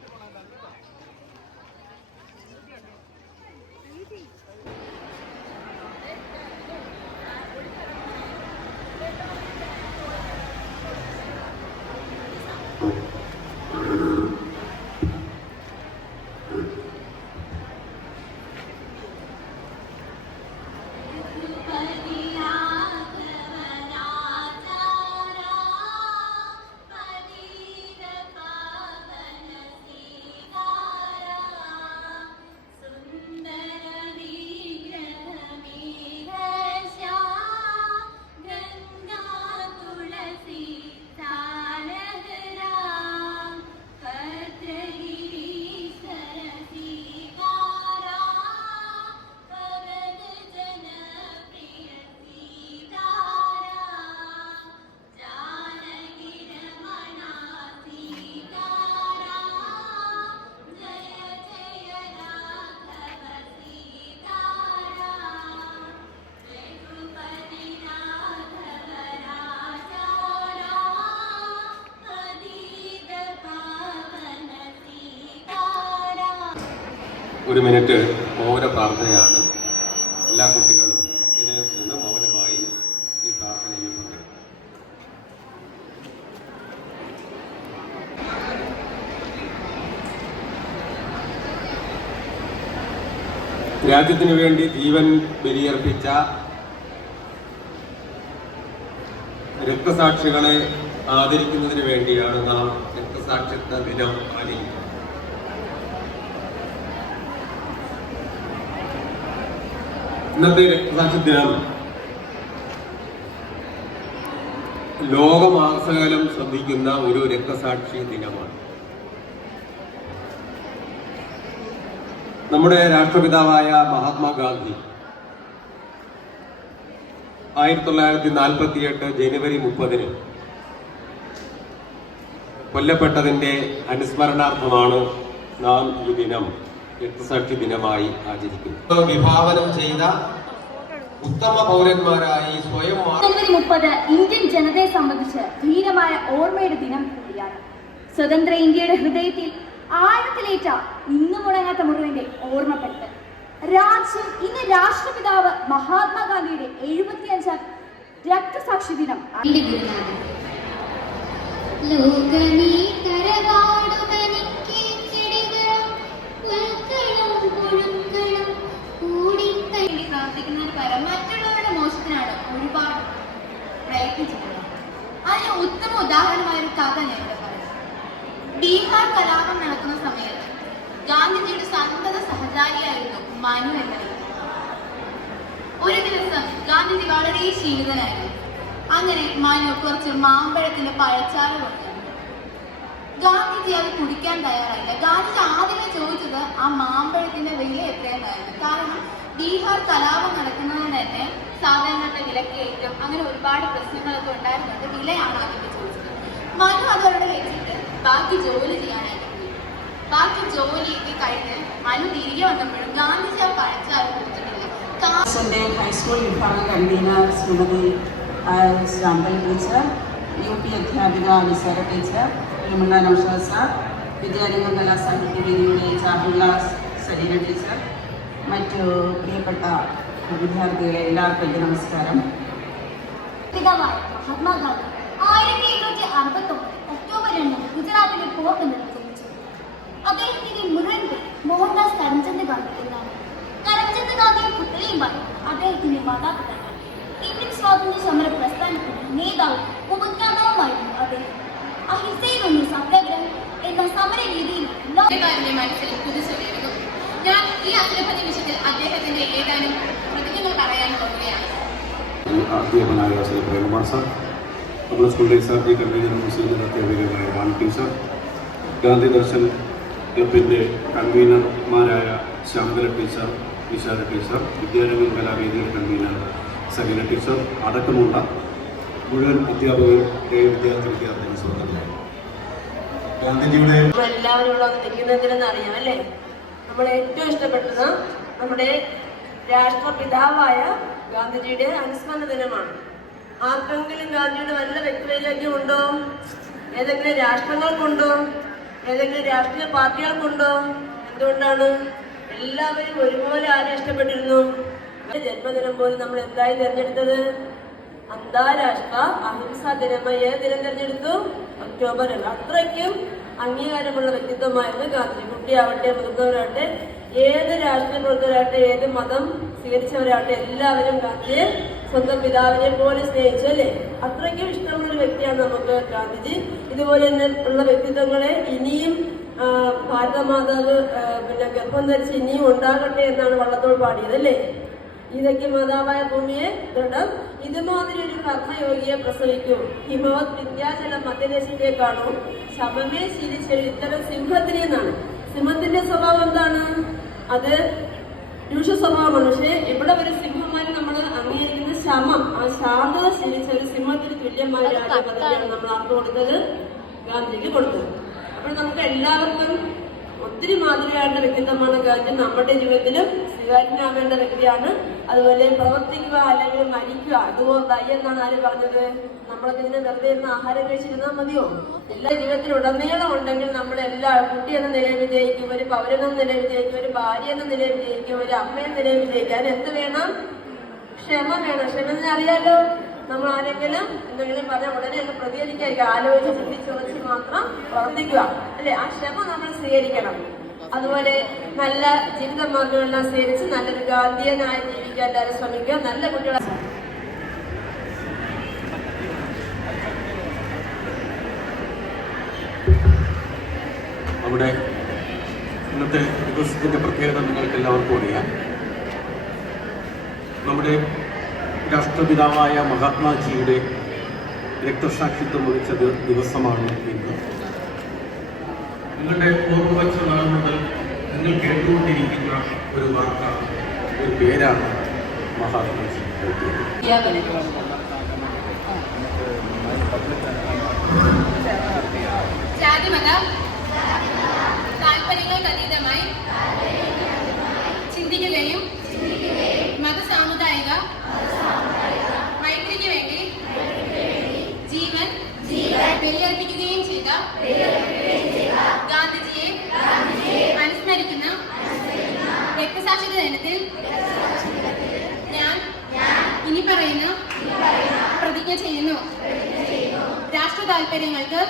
parte. ഒരു minute മൗന പ്രാർത്ഥനയാണ്. എല്ലാ കുട്ടികളും ഇതിൽ നിന്ന് മൗനമായി ഈ പ്രാർത്ഥനയിൽ പങ്കെടുക്കും. രാജ്യത്തിനു വേണ്ടി ജീവൻ ബലിയർപ്പിച്ച രക്തസാക്ഷികളെ ആദരിക്കുന്നതിന് വേണ്ടിയാണ് നാം രക്തസാക്ഷിത്വ ദിനം ആചരിക്കുന്നത്. ഇന്നത്തെ രക്തസാക്ഷി ദിനം ലോകമാസകലം ശ്രദ്ധിക്കുന്ന ഒരു രക്തസാക്ഷി ദിനമാണ്. നമ്മുടെ രാഷ്ട്രപിതാവായ മഹാത്മാഗാന്ധി ആയിരത്തി തൊള്ളായിരത്തി നാൽപ്പത്തി എട്ട് ജനുവരി മുപ്പതിന് കൊല്ലപ്പെട്ടതിന്റെ അനുസ്മരണാർത്ഥമാണ് നാം ഈ ദിനം രക്തസാക്ഷി ദിനമായി ആചരിക്കുന്നു. വിഭാവനം ചെയ്ത ഉത്തമ പൗരന്മാരായി സ്വയം ജനുവരി മുപ്പത് ഇന്ത്യൻ ജനതയെ സംബന്ധിച്ച് ധീരമായ ഓർമ്മയുടെ ദിനം കൂടിയാണ്. സ്വതന്ത്ര ഇന്ത്യയുടെ ഹൃദയത്തിൽ ആഴത്തിലേറ്റ ഇന്നു മുടങ്ങാത്ത മുറിവിന്റെ ഓർമ്മപ്പെടുത്തൽ രാജ്യം ഇന്ന് രാഷ്ട്രപിതാവ് മഹാത്മാഗാന്ധിയുടെ എഴുപത്തിയഞ്ചാം രക്തസാക്ഷി ദിനം. ലോകമീ കരകാടുതനിക്ക് പ്രവർത്തിക്കുന്നതിന് പകരം മറ്റുള്ളവരുടെ മോശത്തിനാണ് ഒരുപാട് പ്രയത്നിച്ചിട്ടുള്ളത്. അതിന് ഉത്തമ ഉദാഹരണമായ ഒരു കഥ ഞാൻ ഇവിടെ പറയാം. ബീഹാർ കലാപം നടക്കുന്ന സമയത്ത് ഗാന്ധിജിയുടെ സന്തത സഹചാരിയായിരുന്നു മനു എന്ന ഒരു ദിവസം ഗാന്ധിജി വളരെ ശീലിതനായിരുന്നു. അങ്ങനെ മനു കുറച്ച് മാമ്പഴത്തിന്റെ പഴച്ചാറ് കൊണ്ടു ഗാന്ധിജി അത് കുടിക്കാൻ തയ്യാറായില്ല. ഗാന്ധിജി ആദ്യമേ ചോദിച്ചത് ആ മാമ്പഴത്തിന്റെ വില എത്രയെന്നായിരുന്നു കാരണം ബീഹാർ കലാപം നടക്കുന്നതിന് തന്നെ സാധനങ്ങളുടെ വിലക്കയറ്റം അങ്ങനെ ഒരുപാട് പ്രശ്നങ്ങളൊക്കെ ഉണ്ടായിരുന്നുണ്ട്. വിലയാണ് ആദ്യം ചോദിച്ചത്. മനു അതോടെ വെച്ചിട്ട് ബാക്കി ജോലി ചെയ്യാനായിട്ട് പോയി. ബാക്കി ജോലിയൊക്കെ കഴിഞ്ഞ് മനു തിരികെ വന്നപ്പോഴും ഗാന്ധിജി ആ കാ- സൺഡേ ഹൈസ്കൂൾ വിഭാഗ convener Srimathi Shanthal teacher U P അധ്യാപിക നിസാര ടീച്ചർ യമുന നൌഷാദ് സാർ വിദ്യാരംഗം കലാസാഹിത്യ വേദിയുടെ ചാഹുള്ള സരീര ടീച്ചർ മറ്റു പ്രിയപ്പെട്ട വിദ്യാർത്ഥികളെ എല്ലാവർക്കും എന്റെ നമസ്കാരം പിതാവായ മഹാത്മാഗാന്ധി ആയിരത്തി എണ്ണൂറ്റി അറുപത്തി ഒമ്പത് ഒക്ടോബർ രണ്ടിന് ഗുജറാത്തിലെ പോർബന്ദറിൽ ജനിച്ചു അദ്ദേഹത്തിന്റെ മുഴുവൻ പേര് മോഹൻദാസ് കരംചന്ദ് ഗാന്ധി എന്നാണ്. കരംചന്ദ് ഗാന്ധിയുടെ പുത്രിയുമായി അദ്ദേഹത്തിന്റെ മാതാപിതാക്കൾ. ഇന്ത്യൻ സ്വാതന്ത്ര്യ സമര പ്രസ്ഥാനത്തിന്റെ നേതാവും ഉപജ്ഞാതാവുമായിരുന്നു അദ്ദേഹം. അഹിംസയിലൊന്ന് സത്യാഗ്രഹം എന്ന സമര രീതിയിൽ മനസ്സിൽ കുതിച്ചുയരുന്നു ഞാൻ ഈ അസുലഭ നിമിഷത്തിൽ അദ്ദേഹത്തിന്റെ ഏതാനും പ്രതിജ്ഞകൾ പറയാൻ പോവുകയാണ്. അധ്യാപനായ ശ്രീ പ്രേമകുമാർ സാർ നമ്മുടെ സ്കൂളിലെ ടി കൺവീനർ മുസ്ലിം അധ്യാപികമായ റാം ടീച്ചർ ഗാന്ധി ദർശൻ ക്ലബിന്റെ കൺവീനർമാരായ ശ്യാമകല ടീച്ചർ വിശാല ടീച്ചർ വിദ്യാരംഗം കലാവേദിയുടെ കൺവീനർ സബീന ടീച്ചർ അടക്കമുള്ള മുഴുവൻ അധ്യാപകരുടെ വിദ്യാർത്ഥി വിദ്യാർത്ഥികൾ സുഹൃത്തുക്കളെ ഗാന്ധിജിയുടെ എല്ലാവരും അറിയാം അല്ലേ? നമ്മൾ ഏറ്റവും ഇഷ്ടപ്പെട്ടത് നമ്മുടെ രാഷ്ട്രപിതാവായ ഗാന്ധിജിയുടെ അനുസ്മരണ ദിനമാണ്. ആർക്കെങ്കിലും ഗാന്ധിയുടെ നല്ല വ്യക്തിവൈലഭ്യം ഉണ്ടോ? ഏതെങ്കിലും രാഷ്ട്രങ്ങൾക്കുണ്ടോ? ഏതെങ്കിലും രാഷ്ട്രീയ പാർട്ടികൾക്കുണ്ടോ? എന്തുകൊണ്ടാണ് എല്ലാവരും ഒരുപോലെ ആരെ ഇഷ്ടപ്പെട്ടിരുന്നു? ജന്മദിനം പോലും നമ്മൾ എന്തായി തിരഞ്ഞെടുത്തത്? അന്താരാഷ്ട്ര അഹിംസാ ദിനമായി ഏത് ദിനം തിരഞ്ഞെടുത്തു? ഒക്ടോബർ അത്രയ്ക്കും അംഗീകാരമുള്ള വ്യക്തിത്വമായിരുന്നു ഗാന്ധി കുട്ടിയാവട്ടെ മുതിർന്നവരാകട്ടെ ഏത് രാഷ്ട്രീയ പ്രവർത്തകരാകട്ടെ ഏത് മതം സ്വീകരിച്ചവരാകട്ടെ എല്ലാവരും ഗാന്ധിയെ സ്വന്തം പിതാവിനെ പോലെ സ്നേഹിച്ചു അല്ലേ? അത്രയ്ക്കും ഇഷ്ടമുള്ള ഒരു വ്യക്തിയാണ് നമുക്ക് ഗാന്ധിജി. ഇതുപോലെ തന്നെ ഉള്ള വ്യക്തിത്വങ്ങളെ ഇനിയും ഭാരതമാതാവ് പിന്നെ ഗർഭം ധരിച്ച് ഇനിയും ഉണ്ടാകട്ടെ എന്നാണ് വള്ളത്തോൾ പാടിയത് അല്ലേ? ഇതൊക്കെ മാതാവായ ഭൂമിയെ ദൃഢം ഇതുമാതിരി ഒരു കർമ്മയോഗിയെ പ്രസവിക്കും. ഹിമവത് വിദ്യാചല മധ്യദേശത്തെ കാണും. ശമമേ ശീലിച്ച ഇത്തരം സിംഹത്തിനെന്നാണ് സിംഹത്തിന്റെ സ്വഭാവം എന്താണ്? അത് രൂക്ഷ സ്വഭാവമാണ്. പക്ഷെ ഇവിടെ ഒരു സിംഹമാര് നമ്മൾ അംഗീകരിക്കുന്ന ശമം ആ ശാന്തത ശീലിച്ച ഒരു സിംഹത്തിന് തുല്യമായ ഒരു നമ്മൾ ആർക്ക് കൊടുത്തത്. ഗാന്ധിക്ക് കൊടുത്തത്. അപ്പോൾ നമുക്ക് എല്ലാവർക്കും ഒത്തിരി മാതൃകയായിട്ട് വ്യക്തിത്വമാണ് ഗാന്ധി നമ്മുടെ ജീവിതത്തിലും സ്വീകാര്യനാവേണ്ട വ്യക്തിയാണ്. അതുപോലെ പ്രവർത്തിക്കുക അല്ലെങ്കിൽ മരിക്കുക അതുപോലെ എന്നാണ് ആര് പറഞ്ഞത്? നമ്മളൊക്കെ ഇതിനെ വെറുതെ ഇരുന്ന് ആഹാരം കഴിച്ചിരുന്നാൽ മതിയോ? എല്ലാ ജീവിതത്തിൽ ഉടനീളം ഉണ്ടെങ്കിൽ നമ്മളെല്ലാ കുട്ടി എന്ന നിലയിൽ വിജയിക്കും ഒരു പൗരൻ എന്ന നിലയിൽ വിജയിക്കും ഒരു ഭാര്യ എന്ന നിലയിൽ വിജയിക്കും ഒരു അമ്മ എന്ന നിലയിൽ വിജയിക്കാൻ എന്ത് വേണം? ക്ഷമ വേണം. ക്ഷമ അറിയാലോ? നമ്മൾ ആരെങ്കിലും എന്തെങ്കിലും പറഞ്ഞാൽ ഉടനെ ഒന്ന് പ്രതികരിക്കാതിരിക്കുക ആലോചിച്ച് ചിന്തിച്ചുറച്ച് മാത്രം പ്രവർത്തിക്കുക അല്ലെ? ആ ക്ഷമ നമ്മൾ സ്വീകരിക്കണം. അതുപോലെ നല്ല ജീവിത മാർഗങ്ങളെല്ലാം സ്വീകരിച്ച് നല്ലൊരു ഗാന്ധിയനായി ജീവിക്കാൻ എല്ലാവരും ശ്രമിക്കുക. നല്ല കുട്ടികളെ നമ്മുടെ ഇന്നത്തെ ദിവസത്തിന്റെ പ്രത്യേകത നിങ്ങൾക്ക് എല്ലാവർക്കും അറിയാം. നമ്മുടെ രാഷ്ട്രപിതാവായ മഹാത്മാജിയുടെ രക്തസാക്ഷിത്വം വഹിച്ച ദിവസമാണ് ഇന്ന്. നിങ്ങളുടെ ഓർമ്മവച്ച നാൾ മുതൽ നിങ്ങൾ കേട്ടുകൊണ്ടിരിക്കുന്ന ഒരു വാർത്ത ഒരു പേരാണ് മഹാത്മാജി ജാതിമത താല്പര്യങ്ങൾക്ക് അതീതമായി ചിന്തിക്കുകയും മത സാമുദായിക മൈത്രിക്ക് വേണ്ടി ജീവൻ ബലിയർപ്പിക്കുകയും ചെയ്ത രാഷ്ട്ര താല്പര്യങ്ങൾക്ക്